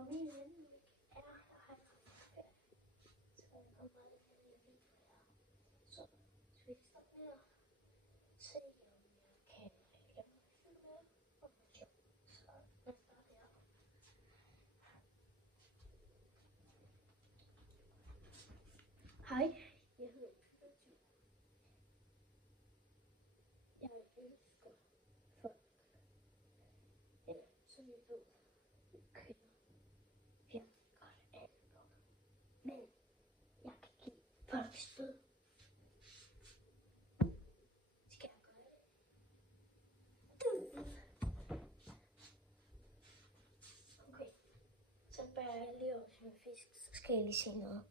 når min ven er her, og han har ferie, så jeg kommer bare lidt ned i video her. Så skal vi stoppe med at se, om jeg kan lave noget film med, og noget sjovt. Så lad os starte her. Hej, jeg hedder Pikachu. Jeg elsker folk. Eller som I ved, kvinder virkelig godt alvor. Men jeg kan give folk stød. Skal jeg gøre det? Okay, så bærer jeg lige over til min fisk, så skal jeg lige se noget.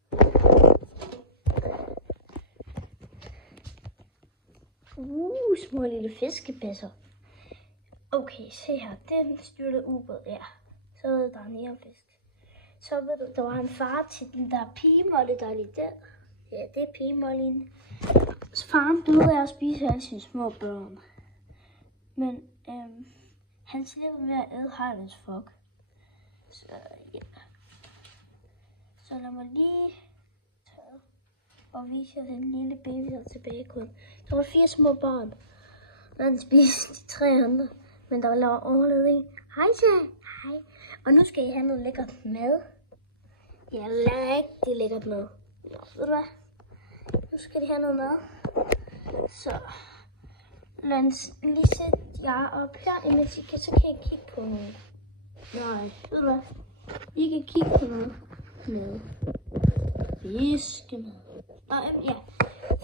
Små lille fiskepasser. Okay, se her. Den styrtede ubåd, ja. Så ved der er neonfisk. Så ved du, der var en far til den der pigemolle, der er lige der. Ja, det er pigemollen. Så faren døde af at spise alle sine små børn. Men han slipper med at æde hejlens fuck. Så ja. Så lad mig lige tage og vise jer den lille baby, der er tilbage kun. Der var 4 små børn. Og han spiste de 3 andre. Men der var overlevet en. Hej så. Hej. Og nu skal I have noget lækkert mad. Ja, rigtig lækkert mad. Nå, ved du hvad? Nu skal de have noget mad. Så lad os lige sætte jer op her, imens I kan, så kan I kigge på noget. Nej, ved du hvad? I kan kigge på noget med fiskemad. Og ja,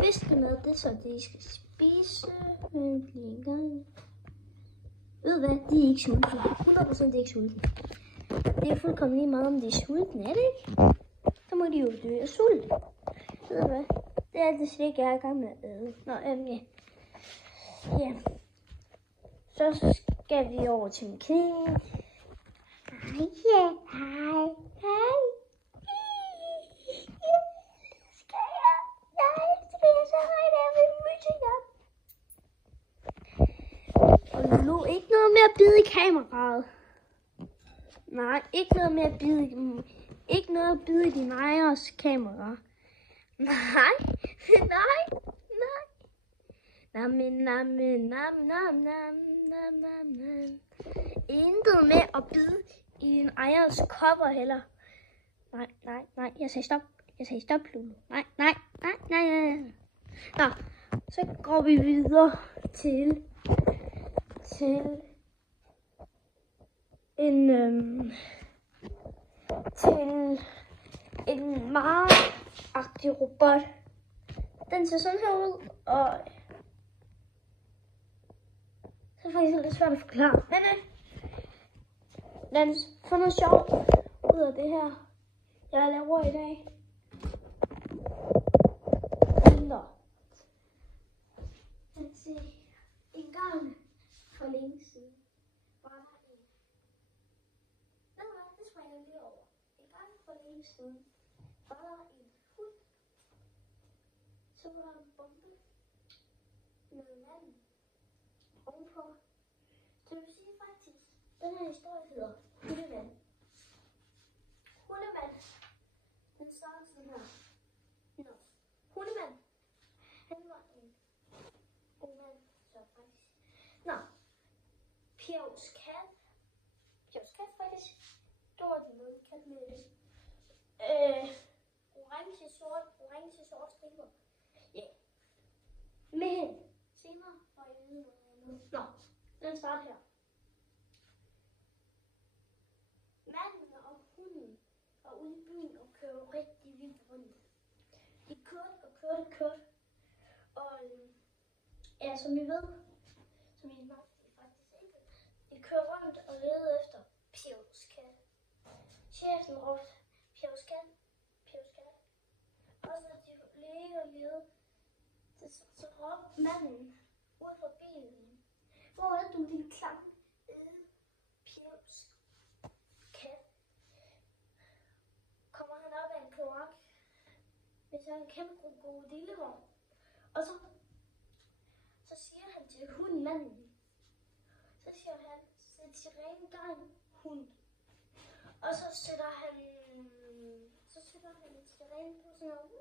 fiskemad, det er så det, I skal spise. Men lige en gang. Ved du hvad? De er ikke sultne. 100% er ikke sultne. Det er fuldkommen lige meget, om de er sultne, er det ikke? Så må de jo dø af sult. Ved du hvad? Det er det slik, jeg er i gang med at æde. Nå, ja. Ja. Så skal vi over til min knæ. Hej, ja. Hej. Hej. Skal jeg så højt af min musik op? Og nu ikke noget med at bide i kameraet. Nej, ikke noget med at bide i din ejers kamera. Nej. Intet med at bide i din ejers kopper heller. Nej, jeg sagde stop, Lulu. Nej. Nå, så går vi videre til en meget agtig robot. Den ser sådan her ud, og det er faktisk lidt svært at forklare. Men lad os få noget sjovt ud af det her, jeg laver i dag. Lad os se. En gang for længe siden var der en. Ved du hvad, det springer lige over. En gang for længe siden var der en hund. Så var der en bombe med manden ovenpå. Så det vil sige faktisk, den her historie hedder Hundemand. Hundemand. Den starter sådan her. Nå. Hundemand. Han var en ung mand, så faktisk. Nå. Pjevs kat faktisk. Det var den noget kat med det. Orange sort striber. Ja. Men senere var jeg vide noget andet. Nå, den starter her. Manden og hunden var ude i byen og kørte rigtig vildt rundt. De kørte. Og ja, som I ved, som I nok faktisk ikke, de kører rundt og leder efter Pjevs kat. Chefen råbte, Pjevs kat. Og så de leder, så råbte manden ud fra bilen. Hvor er du, din klam? Pjevs kat. Kommer han op af en kloak, hvis han en kæmpe krokodillevogn. Og så siger han til hundmanden. Så siger han, sæt sirenen gang, hund. Og så sætter han en sirene på sådan noget.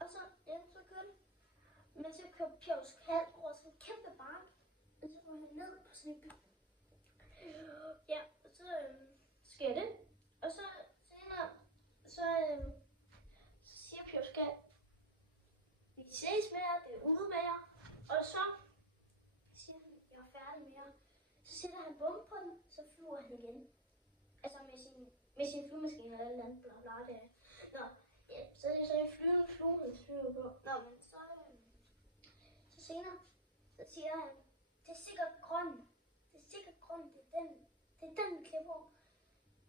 Og så, ja, så kører den. Men så kører Pjovs kat over sådan en kæmpe bark. Og så går han ned på sådan en bygning. Ja, og så sker det. Og så senere, så siger Pjovs kat, vi ses med jer, det er ude med jer. Og så siger han, jeg er færdig med jer. Så sætter han bombe på den, så flyver han igen. Altså med sin flyvemaskine eller et eller andet, bla bla det. Nå, ja, så er det så en flyver på. Nå, men så senere, så siger han, det er sikkert grøn. Det er sikkert grøn, det er den klipper.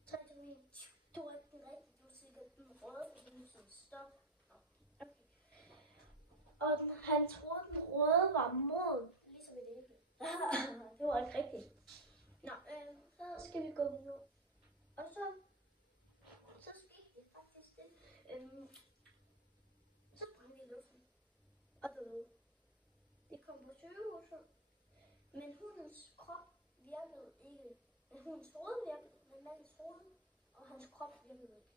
Så er det min, du er ikke den rigtige, du er sikkert den røde, fordi du sådan stop. Okay. Og han troede, den røde var mod, ligesom et æble. Det var ikke rigtigt. Nå, så skal vi gå videre. Og så skete det faktisk det. Så sprang vi i luften. Og døde. Det kom på sygehuset. Men hundens krop virkede ikke. Men hundens hoved virkede, men mandens hoved og hans krop virkede ikke.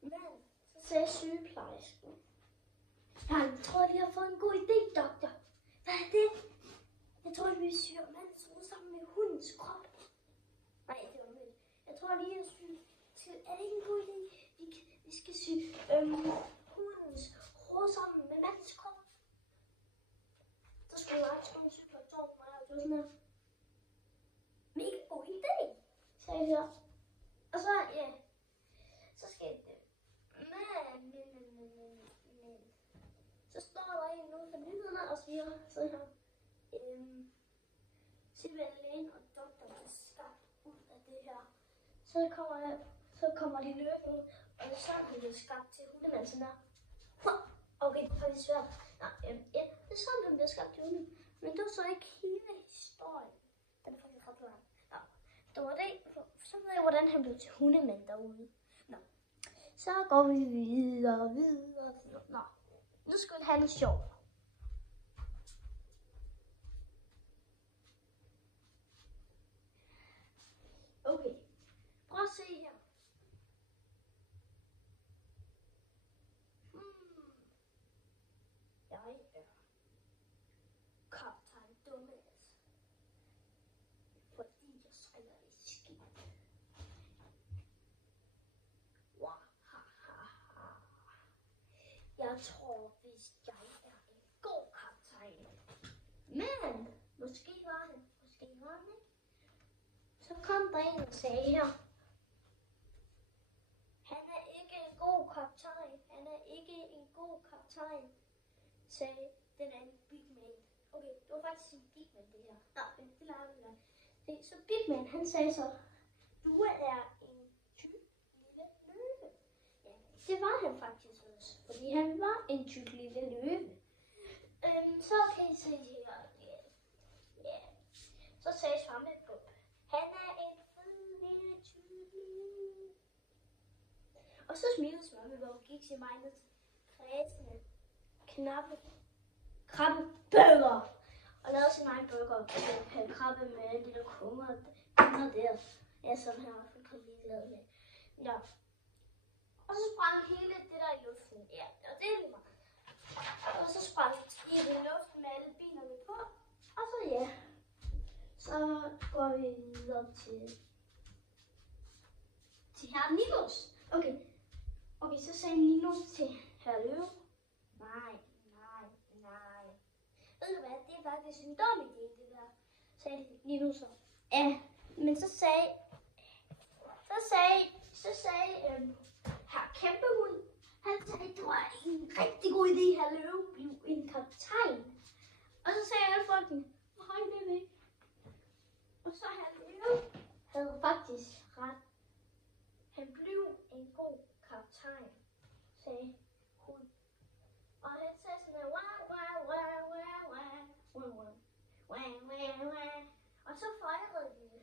Men så sagde sygeplejersken, jeg tror, vi har fået en god idé, doktor. Hvad er det? Jeg tror, vi syr mandens hoved sammen med hundens krop. Nej, det var med. Jeg tror lige, at er det ikke en god idé? Vi skal sy hundens hoved sammen med mandens krop. Så skulle jeg også komme syg på et tårn for mig, og det var sådan her. Mega god idé, sagde jeg. Og så, ja, så skete det. Men. Så står der en ude for nyhederne og siger sådan her. Simpelthen lægen og doktoren er skabt ud af det her. Så kommer de løbende, og så er det skabt til hundemanden sådan der. Okay, det er faktisk svært. Nå, ja, det er sådan, den bliver skabt til hunde. Men det var så ikke hele historien. Den er faktisk ret lang. Nå, det var det. Så ved jeg, hvordan han blev til hundemand derude. Nå, så går vi videre. Nå, nu skulle han have noget sjovt. Okay, prøv at se her. Jeg er kaptajn Dumbass, fordi jeg sejler i skib. Jeg tror vist, jeg er en god kaptajn. Men måske var han ikke. Så kom der en og sagde her. Han er ikke en god kaptajn. Sagde den anden Big Man. Okay, det var faktisk en Big Man det her. Nå, det lader vi da. Så Big Man, han sagde så, du er en tyk lille løve. Ja, det var han faktisk også, fordi han var en tyk lille løve. Så kan I se her. Ja. Så sagde Svampebob, han er en fed lille tyk lille. Og så smilede Svampebob og gik til mig ned til kredsende krabbebøger og lavede sin egen burger. Han krabbe med de der kummer der. Ja, sådan her, for kan lige lave med. Ja. Og så sprang hele det der i luften. Ja, og det er meget. Og så sprang skibet i luften med alle bilerne på. Og så ja. Så går vi videre til herr Ninus. Okay, så sagde Ninus til herr Løve. Nej. Ved du hvad, det er faktisk en dum idé, det der, sagde Ninus. Ja, men så sagde herr Kæmpehund, han sagde, det var en rigtig god idé, herr Løve blev en kaptajn. Og så sagde alle folkene, nej, det er ikke. Og så herr Løve havde faktisk ret. Han blev en god kaptajn, sagde hun. Og han sagde sådan her, og så fejrede de det.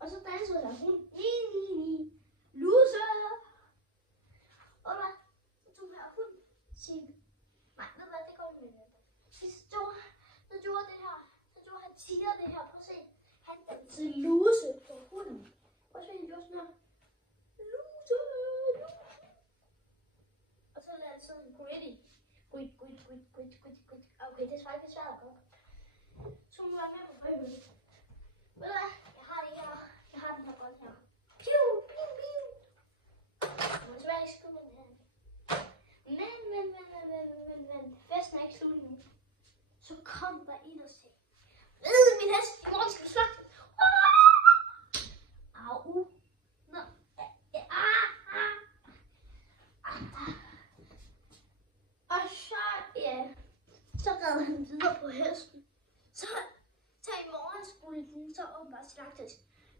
Og så dansede der hun, loser. Og hvad? Så tog her hun sin, nej, ved du hvad, det går ikke med. Så gjorde han tiger det her, prøv at se. Han dansede lose på hunden. Okay, det er faktisk svært godt. Så må du være med på højhøjde. Ved du hvad? Jeg har det her. Jeg har den her bold her. Piu, piu, piu. Jeg må desværre ikke skyde den her. Men. Festen er ikke slut endnu. Så kom der ind og sagde, min hest, i morgen skal vi slagte. Au. Nå. Og så red han videre på hesten. Så i morgen skulle den så åbenbart slagtes.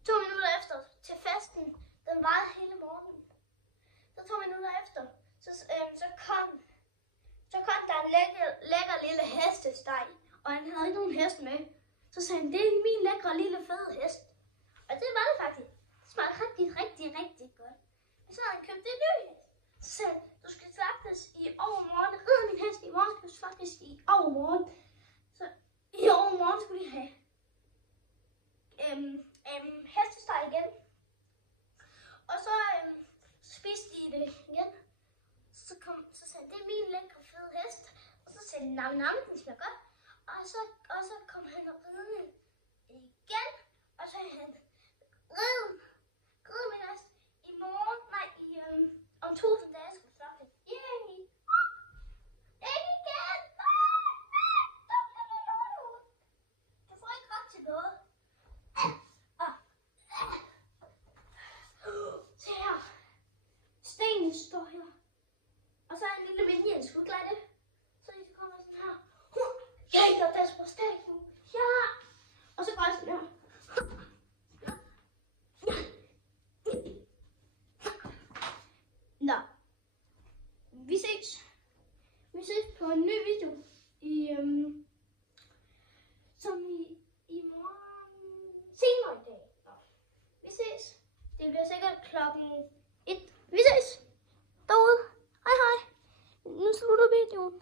2 minutter efter til festen, den varede hele morgenen. Så 2 minutter efter, så kom der en lækker lille hestesteg, og han havde ikke nogen hest med. Så sagde han, det er min lækre lille fede hest. Og det var det faktisk. Det smagte rigtig godt. Men så havde han købt en ny hest. Så sagde han, du skal slagtes i overmorgen. Rid min hest, i morgen skal du slagtes i overmorgen. Så i overmorgen skulle de have hestesteg igen. Og så spiste de det igen. Så sagde han, det er min lækre fede hest. Og så sagde han, nam, den smager godt. Og så kom han og ridde igen. Og så sagde han, rid min hest. I morgen, om 1000 dage skal vi slagte. Yay! Ikke igen! Nej! Du får ikke ret til noget. Se her. Stenen står her. Og så er en lille minion. Skulle du klare det? Så de kommer sådan her. Jeg gør das på steg nu. Ja! Og så går jeg sådan her. Nå. Vi ses. Vi ses på en ny video i morgen senere i dag. Nå. Vi ses. Det bliver sikkert klokken 1. Vi ses derude. Hej hej. Nu slutter videoen.